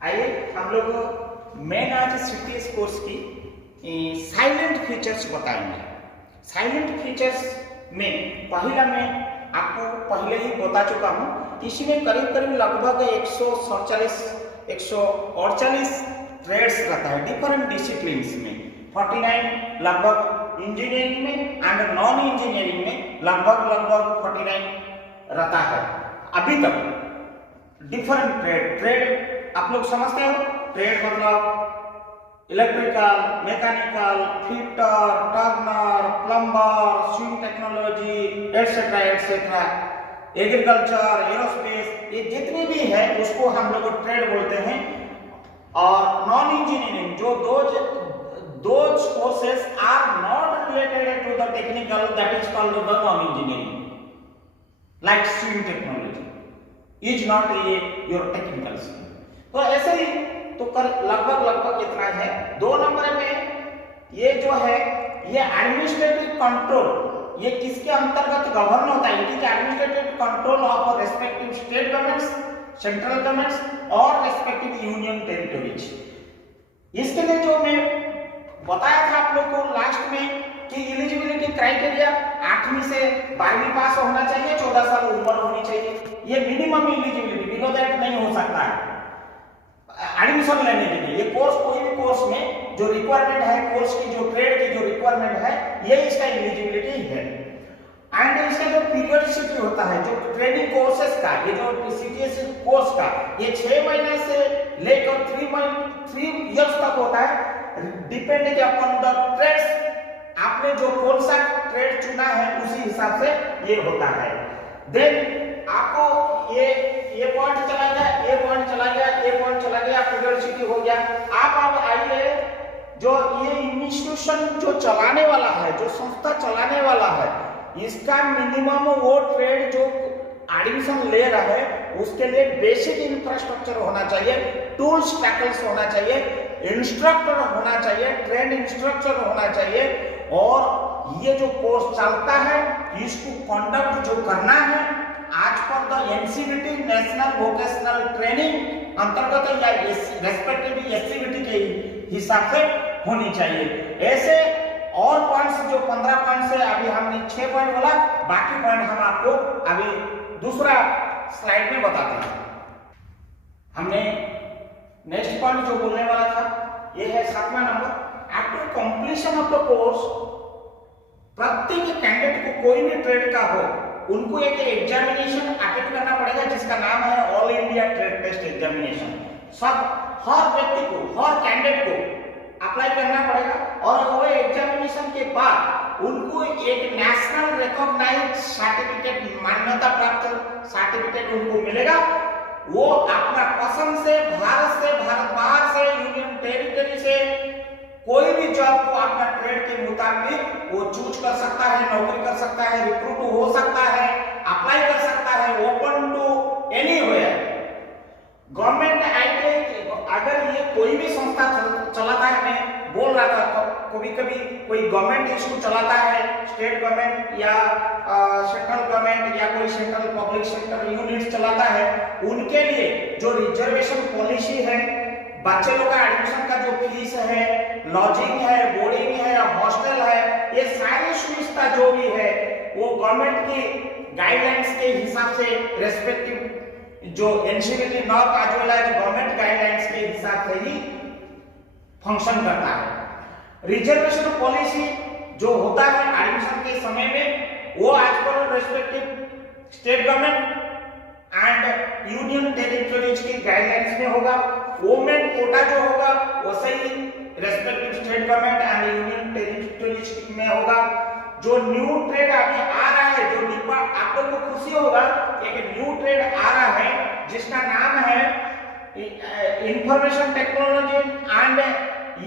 आइए हम लोग मेन आज सीटीएस कोर्स की साइलेंट फीचर्स बताएंगे। साइलेंट फीचर्स में पहला मैं आपको पहले ही बता चुका हूँ। इसमें करीब करीब लगभग 148 ट्रेड्स रहता है डिफरेंट डिसिप्लिन्स में। 49 लगभग इंजीनियरिंग में एंड नॉन इंजीनियरिंग में लगभग 49 रहता है। अभी तक डिफरेंट ट्रेड आप लोग समझते हो। ट्रेड मतलब electrical, mechanical, fitter, Turner, plumber, swing technology etcetera etcetera, agriculture, aerospace, ये जितनी भी है उसको हम लोग ट्रेड बोलते हैं। और नॉन इंजीनियरिंग जो those courses are not related to the technical, that is called the non-engineering, like swing technology is not your technical skill। तो ऐसे ही तो लगभग इतना है। 2 नंबर में ये जो है ये एडमिनिस्ट्रेटिव कंट्रोल, ये किसके अंतर्गत गवर्न होता है? It is administrative control of respective state governments, central governments और रेस्पेक्टिव यूनियन टेरिटरीज। इसके लिए जो मैं बताया था आप लोग को लास्ट में कि एलिजिबिलिटी क्राइटेरिया 8वीं से 12वीं पास होना चाहिए, 14 साल उम्र होनी चाहिए। ये मिनिमम एलिजिबिलिटी, बिलो दैट नहीं हो सकता है एडमिशन लेने के लिए। ये कोर्स कोई भी कोर्स में जो रिक्वायरमेंट है, कोर्स की जो ट्रेड की जो रिक्वायरमेंट है, ये इसका एलिजिबिलिटी है। एंड इसका जो पीरियडिसिटी होता है, जो ट्रेनिंग कोर्सेस का, ये जो सीटीएस कोर्स का, ये 6 महीने से लेकर 3 इयर्स तक होता है, डिपेंडिंग अपॉन द ट्रेड्स। आपने जो कौन सा ट्रेड चुना है उसी हिसाब से ये होता है। देन आपको ये पॉइंट चला गया, ये पॉइंट चला गया, ये पॉइंट चला गया, पीरियडिसिटी हो गया। आप अब आइए जो ये इंस्टीट्यूशन जो चलाने वाला है, जो संस्था चलाने वाला है, इसका मिनिमम वो ट्रेड जो एडमिशन ले रहा है उसके लिए बेसिक इंफ्रास्ट्रक्चर होना चाहिए, टूल्स टैकल्स होना चाहिए, इंस्ट्रक्टर होना चाहिए, ट्रेंड इंस्ट्रक्टर होना चाहिए। और ये जो कोर्स चलता है इसको कंडक्ट जो करना है आज पर the NCVT national vocational training अंतर्गत या रेस्पेक्टिव एससीवीटी के हिसाब से होनी चाहिए। ऐसे और पॉइंट्स जो 15 पॉइंट्स है, अभी हमने 6 पॉइंट बोला, बाकी पॉइंट हम आपको अभी दूसरा स्लाइड में बताते हैं। हमने नेक्स्ट पॉइंट जो बोलने वाला था ये है 7वां नंबर। After completion of the course प्रत्येक कैंडिडेट को कोई भी ट्रेड का हो, उनको एक एग्जामिनेशन अटेंड करना पड़ेगा जिसका नाम है all India trade test examination. सब हर व्यक्ति को, हर कैंडिडेट को अप्लाई करना पड़ेगा और वो एग्जामिनेशन के बाद उनको एक नेशनल रिकॉग्नाइज्ड सर्टिफिकेट, मान्यता प्राप्त सर्टिफिकेट उनको मिलेगा। वो अपना पसंद से, भारत बाहर से, यूनियन टेरिटरी से कोई भी जॉब को अपना ट्रेड के मुताबिक वो चूज कर सकता है, नौकरी कर सकता है, रिक्रूट हो सकता है, अप्लाई कर सकता है, open to anywhere. Government IT अगर ये कोई भी संस्था चलाता है, मैं बोल रहा था तो कभी कोई गवर्नमेंट इशू चलाता है, स्टेट गवर्नमेंट या सेंट्रल गवर्नमेंट या कोई सेंट्रल पब्लिक सेक्टर यूनिट चलाता है, उनके लिए जो रिजर्वेशन पॉलिसी है, बच्चे लोग का एडमिशन का जो फीस है, लॉजिंग है, बोर्डिंग है, हॉस्टल है, ये सारी सुविधा जो भी है वो गवर्नमेंट की गाइडलाइंस के हिसाब से रेस्पेक्टिव जो NCVT norm as well as government guidelines के हिसाब से ही फंक्शन करता है। रिजर्वेशन पॉलिसी जो होता है एडमिशन के समय में वो as per respective state government and union territories की गाइडलाइंस में होगा। वुमेन कोटा जो होगा वो सही respective state government and union territories में होगा। जो न्यू ट्रेड अभी आ रहा है, जो आप लोग को खुशी होगा, एक न्यू ट्रेड आ रहा है जिसका नाम है इंफॉर्मेशन टेक्नोलॉजी एंड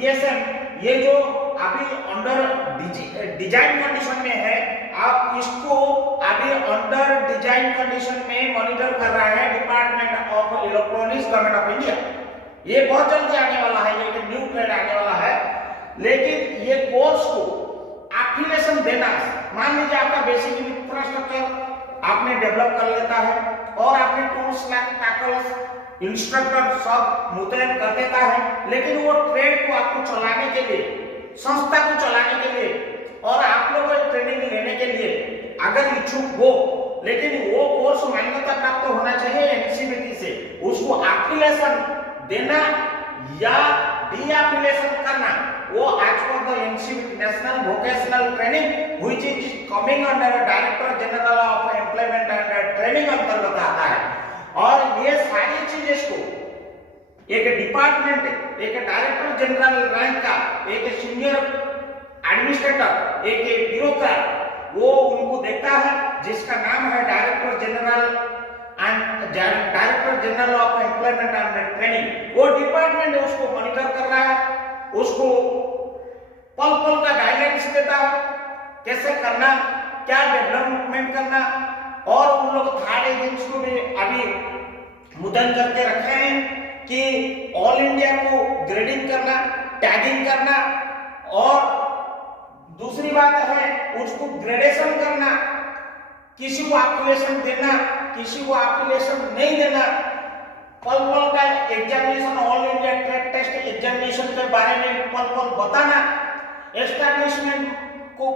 ईएसएम। ये जो अभी अंडर डिजाइन कंडीशन में है, आप इसको अभी अंडर डिजाइन कंडीशन में मॉनिटर कर रहा है department of electronics, government of India. ये बहुत जल्दी आने वाला है, ये न्यू ट्रेड आने वाला है। लेकिन ये कोर्स को एप्लीकेशन देना, मान लीजिए आपका बेसिक इंफ्रास्ट्रक्चर आपने डेवलप कर लेता है और आपने टूल्स टैकल्स इंस्ट्रक्टर सब मुतयन कर देता है, लेकिन वो ट्रेड को आपको चलाने के लिए, संस्था को चलाने के लिए और आप लोगों को ट्रेनिंग लेने के लिए अगर इच्छुक हो, लेकिन वो कोर्स मान्यता प्राप्त होना चाहिए एनसीबीटी से, उसको एफिलिएशन देना या डीएफिलिएशन करना, वो आज पर the NCBT national vocational training which is coming under director general of employment and training अंतर्गत आता है। और ये सारी चीजें को एक डिपार्टमेंट, एक डायरेक्टर जनरल रैंक का, एक सीनियर एडमिनिस्ट्रेटर, एक ब्यूरोक्रेट, वो उनको देखता है, जिसका नाम है director general of employment and training. वो डिपार्टमेंट उसको मॉनिटर कर रहा है, उसको पल पल का गाइडेंस देता है, कैसे करना, क्या डेवलपमेंट करना। और उन लोग थर्ड एजेंसी को भी अभी मुतयन करके रखे हैं कि ऑल इंडिया को ग्रेडिंग करना, टैगिंग करना, और दूसरी बात है उसको ग्रेडेशन करना, किसी को एफिलिएशन देना, किसी को एफिलिएशन नहीं देना, पल पल का examination, all India trade test examination के बारे में पल पल बताना, एस्टैब्लिशमेंट को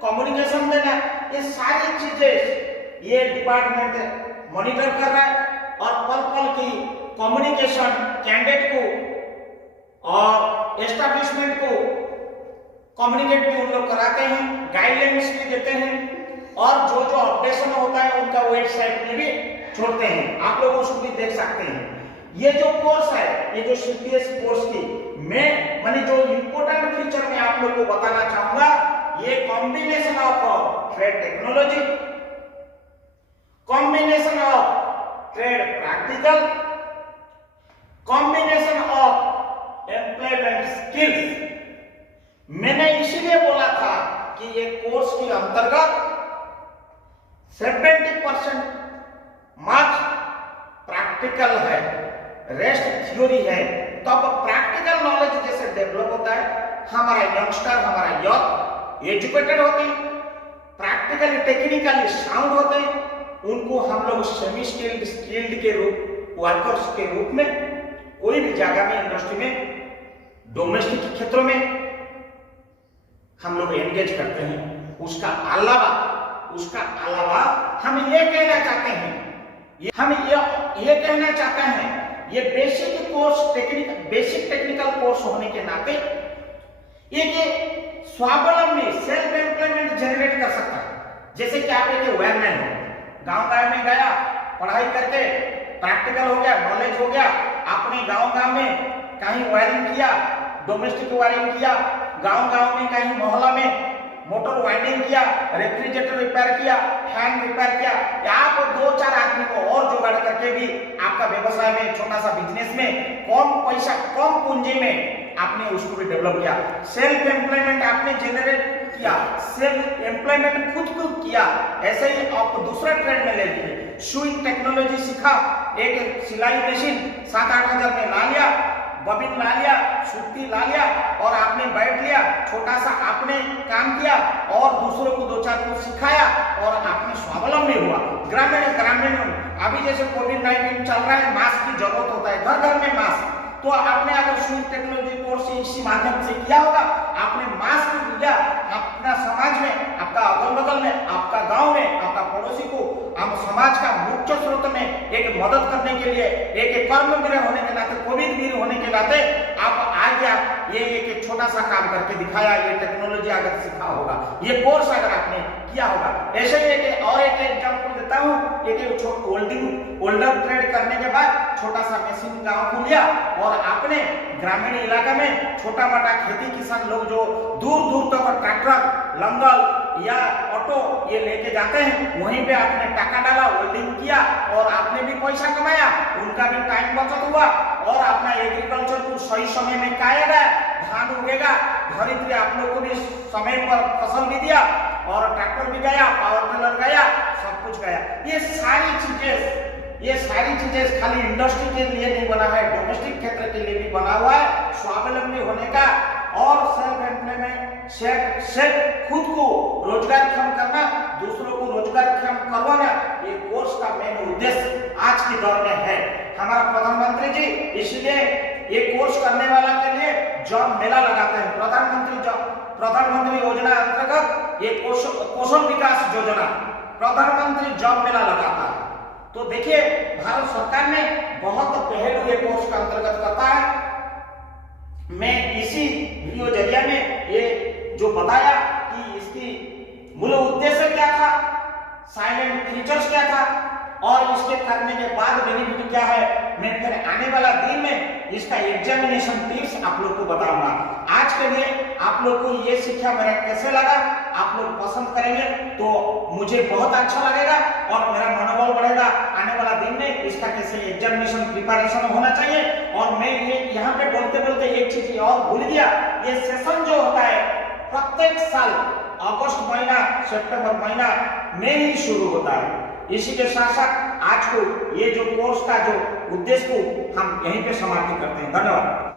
कम्युनिकेशन देना, ये सारी चीजें ये डिपार्टमेंट मॉनिटर कर रहा है। और पल पल की कम्युनिकेशन कैंडिडेट को और एस्टैब्लिशमेंट को कम्युनिकेट भी उन लोग कराते हैं, गाइडलाइंस भी देते हैं, और जो जो अपडेशन होता है उनका वेबसाइट में भी छोड़ते हैं, आप लोग उसको भी देख सकते हैं। ये जो कोर्स है, ये जो सीपीएस कोर्स की मैंने जो इंपॉर्टेंट फीचर में आप लोग को बताना चाहूंगा, ये combination of trade technology, combination of trade practical, combination of employment skills. मैंने इसीलिए बोला था कि ये कोर्स के अंतर्गत 70% मार्क्स प्रैक्टिकल है, रेस्ट थ्योरी है। तब प्रैक्टिकल नॉलेज जैसे डेवलप होता है, हमारा यंगस्टर, हमारा यूथ एजुकेटेड होते हैं, प्रैक्टिकली टेक्निकली साउंड होते हैं, उनको हम लोग सेमी स्किल्ड के रूप वर्कर्स के रूप में कोई भी जगह में, इंडस्ट्री में, डोमेस्टिक क्षेत्रों में हम लोग एंगेज करते हैं। उसका अलावा हम ये कहना चाहते हैं, ये कहना चाहते हैं, ये बेसिक टेक्निकल कोर्स होने के नाते ये स्वावलंबी सेल्फ एम्प्लॉयमेंट जनरेट कर सकता है। जैसे कि आप एक वायरमैन हो, गांव में गया, पढ़ाई करके प्रैक्टिकल हो गया, नॉलेज हो गया, अपने गांव में कहीं वायरिंग किया, डोमेस्टिक वायरिंग किया, गांव में कहीं मोहल्ला में मोटर वाइंडिंग किया, रेफ्रिजरेटर रिपेयर किया, फैन रिपेयर किया, या आप 2-4 आदमी को और जुगाड़ करके भी आपका व्यवसाय में, छोटा सा बिजनेस में, कम पैसा, कम पूंजी में आपने उसको भी डेवलप किया। सेल्फ एम्प्लॉयमेंट आपने जनरेट किया, सेल्फ एम्प्लॉयमेंट खुद किया। ऐसे ही आप दूसरा ट्रेड में ले लीजिए, सुइंग टेक्नोलॉजी सीखा, एक सिलाई मशीन 7-8 हजार में ला लिया, बबिन ला लिया, सुत्ती ला लिया, और आपने बैठ लिया, छोटा सा आपने काम किया और दूसरों को 2-4 को सिखाया और आपने स्वावलंबी हुआ। ग्रामीण अभी जैसे कोविड-19 चल रहा है, मास्क की जरूरत होता है, घर में मास्क, तो आपने अगर सुइंग टेक्नोलॉजी कोर्स इसी माध्यम से किया होगा, आपने मास्क लिया, अपना समाज में, आपका अगल बगल में, आपका गांव में, आपका पड़ोसी को हम समाज का मुख्य स्रोत में एक मदद करने के लिए, एक कर्मवीर होने के नाते, कोविड वीर होने के नाते आप आ गया, ये एक छोटा सा काम करके दिखाया, ये टेक्नोलॉजी अगर सीखा होगा, ये कोर्स अगर आपने किया होगा। ऐसे ही एक एग्जांपल देता हूँ, ओल्डर ट्रेड करने के बाद छोटा सा मशीन गांव को लिया और आपने ग्रामीण इलाका में छोटा मोटा खेती किसान लोग जो दूर तक ट्रैक्टर, लंगल या ऑटो ये लेके जाते हैं, वहीं पे आपने टाका डाला, वेल्डिंग किया और आपने भी पैसा कमाया, उनका भी टाइम बचत हुआ और अपना एग्रीकल्चर को सही समय में काया गया, धान उगेगा, धरित्री आप लोग को भी समय पर फसल भी दिया और ट्रैक्टर भी गया, पावर टिलर गया, सब कुछ गया। ये सारी चीजें खाली इंडस्ट्री के लिए नहीं बना है, डोमेस्टिक क्षेत्र के लिए भी बना हुआ है, स्वावलंबी होने का और सेल्फ एम्प्लॉयमेंट से खुद को रोजगारक्षम करना, दूसरों को रोजगारक्षम करवाना, ये कोर्स का मेन उद्देश्य आज के दौर में है। हमारा प्रधानमंत्री जी, इसलिए ये कोर्स करने वाला के लिए जॉब मेला लगाते हैं। प्रधानमंत्री योजना अंतर्गत ये कौशल विकास योजना प्रधानमंत्री जॉब मेला लगाता है। तो देखिए भारत सरकार ने बहुत पहलू ये कोर्स का अंतर्गत करता है। मैं इसी वीडियो जरिया में ये जो बताया कि इसकी मूल उद्देश्य क्या था, साइलेंट फीचर्स क्या था और इसके करने के बाद बेनिफिट क्या है, मैं फिर आने वाला दिन में इसका एग्जामिनेशन टिप्स आप लोग को बताऊंगा। आज के लिए आप लोग को ये शिक्षा मेरा कैसे लगा, आप लोग पसंद करेंगे तो मुझे बहुत अच्छा लगेगा और मेरा मनोबल बढ़ेगा। आने वाला दिन में इसका कैसे एग्जामिनेशन प्रिपरेशन होना चाहिए। और मैं ये यहाँ पे बोलते बोलते एक चीज और भूल गया, ये सेशन जो होता है प्रत्येक साल अगस्त महीना, सितंबर महीना में ही शुरू होता है। इसी के साथ साथ आज को ये जो कोर्स का जो उद्देश्य को हम यहीं पे समाप्त करते हैं। धन्यवाद।